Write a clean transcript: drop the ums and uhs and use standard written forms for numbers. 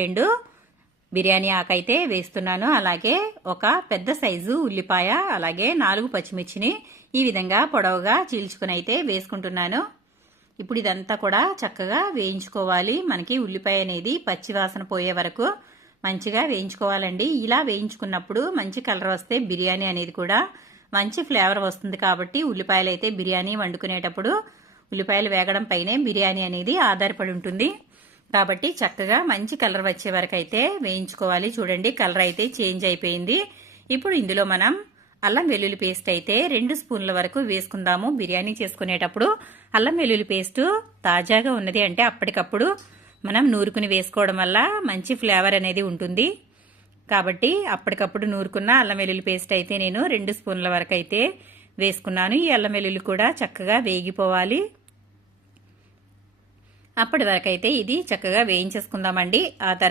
2 బిర్యానీ ఆకైతే వేస్తున్నాను. అలాగే ఒక పెద్ద సైజు ఉల్లిపాయ, అలాగే 4 పచ్చిమిర్చిని ఈ విధంగా పొడవుగా చీల్చుకుని అయితే వేసుకుంటున్నాను. ఇప్పుడు ఇదంతా కూడా చక్కగా వేయించుకోవాలి. మనకి ఉల్లిపాయ అనేది పచ్చివాసన పోయే వరకు మంచిగా వేయించుకోవాలండి. ఇలా వేయించుకున్నప్పుడు మంచి కలర్ వస్తే బిర్యానీ అనేది కూడా మంచి ఫ్లేవర్ వస్తుంది. కాబట్టి ఉల్లిపాయలు అయితే బిర్యానీ వండుకునేటప్పుడు ఉల్లిపాయలు వేగడం పైనే బిర్యానీ అనేది ఆధారపడి ఉంటుంది. కాబట్టి చక్కగా మంచి కలర్ వచ్చే వరకు అయితే వేయించుకోవాలి. చూడండి, కలర్ అయితే చేంజ్ అయిపోయింది. ఇప్పుడు ఇందులో మనం అల్లం వెల్లుల్లి పేస్ట్ అయితే 2 స్పూన్ల వరకు వేసుకుందాము. బిర్యానీ చేసుకునేటప్పుడు అల్లం వెల్లుల్లి పేస్ట్ తాజాగా ఉన్నది అంటే అప్పటికప్పుడు మనం నూరుకుని వేసుకోవడం వల్ల మంచి ఫ్లేవర్ అనేది ఉంటుంది. కాబట్టి అప్పటికప్పుడు నూరుకున్న అల్లం వెల్లుల్లి పేస్ట్ అయితే నేను 2 స్పూన్ల వరకు అయితే వేసుకున్నాను. ఈ అల్లం వెల్లుల్లి కూడా చక్కగా వేగిపోవాలి. అప్పటి వరకు అయితే ఇది చక్కగా వేయించేసుకుందామండి. ఆ